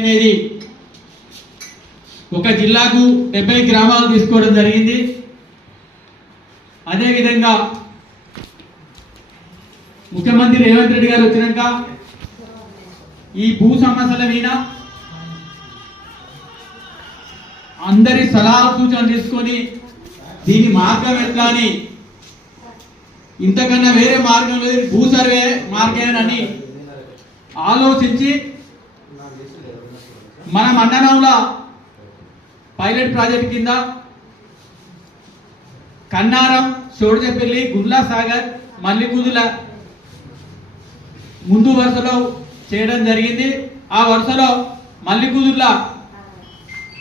అనేది ఒక జిల్లాకు 70 గ్రామాలు తీసుకోవడం జరిగింది. అదేవిధంగా ముఖ్యమంత్రి రేవంత్ రెడ్డి గారు వచ్చినాక ఈ భూ సమస్యల మీద అందరి సలహాలు సూచనలు తీసుకొని దీని మార్గం ఎట్లా అని, ఇంతకన్నా వేరే మార్గం లేదు, భూ సర్వే మార్గమేనని ఆలోచించి మన మండలంలో పైలట్ ప్రాజెక్ట్ కింద కన్నారం, చోడచెపల్లి, గుండ్లా సాగర్, మల్లికుదుల ముందు వరుసలో చేయడం జరిగింది. ఆ వరుసలో మల్లికుదుల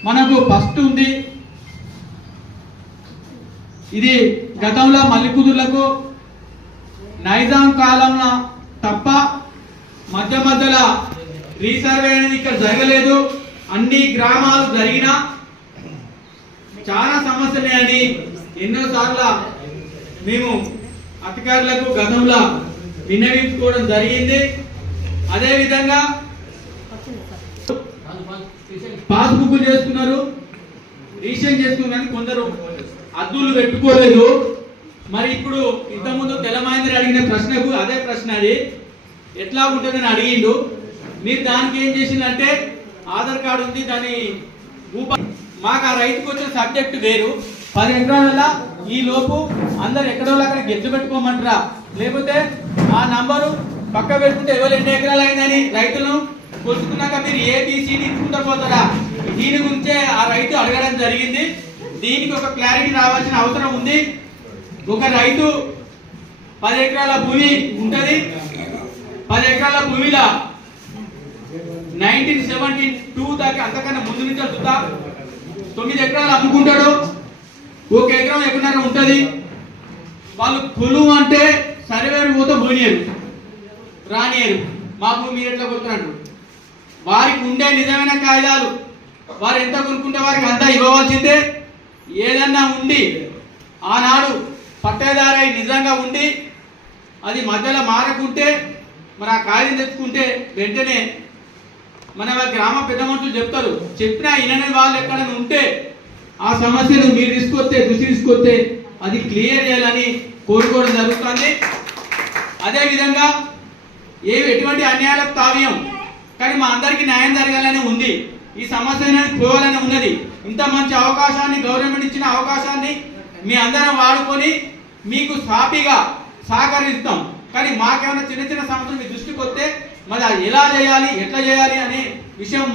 మనకు ఫస్ట్ ఉంది. ఇది గతంలో మల్లికుదులకు నైజాం కాలంలో తప్ప మధ్య మధ్యలో రీసర్వే అనేది ఇక్కడ జరగలేదు. అన్ని గ్రామాలు జరిగినా చాలా సమస్యలే అని ఎన్నోసార్లు మేము అధికారులకు గతంలో విన్నవించుకోవడం జరిగింది. అదేవిధంగా పాస్బుక్లు చేసుకున్నారు, రీసెంట్ చేసుకున్నారు, కొందరు అద్దులు పెట్టుకోలేదు. మరి ఇప్పుడు ఇంతకుముందు తెలమహేందర్ అడిగిన ప్రశ్నకు అదే ప్రశ్న, అది ఎట్లా ఉంటుందని అడిగిండు. మీరు దానికి ఏం చేసిందంటే ఆధార్ కార్డు ఉంది, దాని మాకు ఆ రైతుకు వచ్చిన సబ్జెక్ట్ వేరు. 10 ఎకరాల ఈ లోపు అందరు ఎక్కడో అక్కడ గెజ్జు పెట్టుకోమంటారా, లేకపోతే ఆ నంబరు పక్క పెట్టుకుంటే ఎవరు ఎన్ని ఎకరాలు అయిందని రైతులను కొలుసుకున్నాక మీరు ఏబిసిడి ఇచ్చుకుంటూ పోతారా? దీని గురించే ఆ రైతు అడగడం జరిగింది. దీనికి ఒక క్లారిటీ రావాల్సిన అవసరం ఉంది. ఒక రైతు 10 ఎకరాల భూమి ఉంటుంది. 10 ఎకరాల భూమిలో 1972 దాకా, అంతకన్నా ముందు నుంచి వస్తుందా 9 ఎకరాలు అమ్ముకుంటాడు. 1 ఎకరం ఎకరన్నర ఉంటుంది. వాళ్ళు కొలువు అంటే సర్వేరు పోతే పోనీయరు, రానియరు. మా భూమి మీరు ఎట్లా కొలుతున్నారు? వారికి ఉండే నిజమైన కాయిదాలు వారు ఎంత కొనుక్కుంటే వారికి అంతా ఇవ్వవలసిందే. ఏదన్నా ఉండి ఆనాడు పట్టేదారై నిజంగా ఉండి అది మధ్యలో మారకుంటే మరి ఆ కాయిదం తెచ్చుకుంటే వెంటనే మన గ్రామ పెద్ద మనుషులు చెప్తారు. చెప్పినా వినని వాళ్ళు ఎక్కడైనా ఉంటే ఆ సమస్యను మీరు దృష్టి తీసుకొస్తే అది క్లియర్ చేయాలని కోరుకోవడం జరుగుతుంది. అదేవిధంగా ఎటువంటి అన్యాయాలకు తావ్యం, కానీ మా అందరికీ న్యాయం జరగాలని ఉంది. ఈ సమస్య అనేది పోవాలని ఉన్నది. ఇంత మంచి అవకాశాన్ని, గవర్నమెంట్ ఇచ్చిన అవకాశాన్ని మీ అందరం వాడుకొని మీకు సాఫీగా సహకరిస్తాం. కానీ మాకేమైనా చిన్న చిన్న సమస్యలు మీ దృష్టికి వస్తే మరి అది ఎలా చేయాలి, ఎట్లా చేయాలి అనే విషయం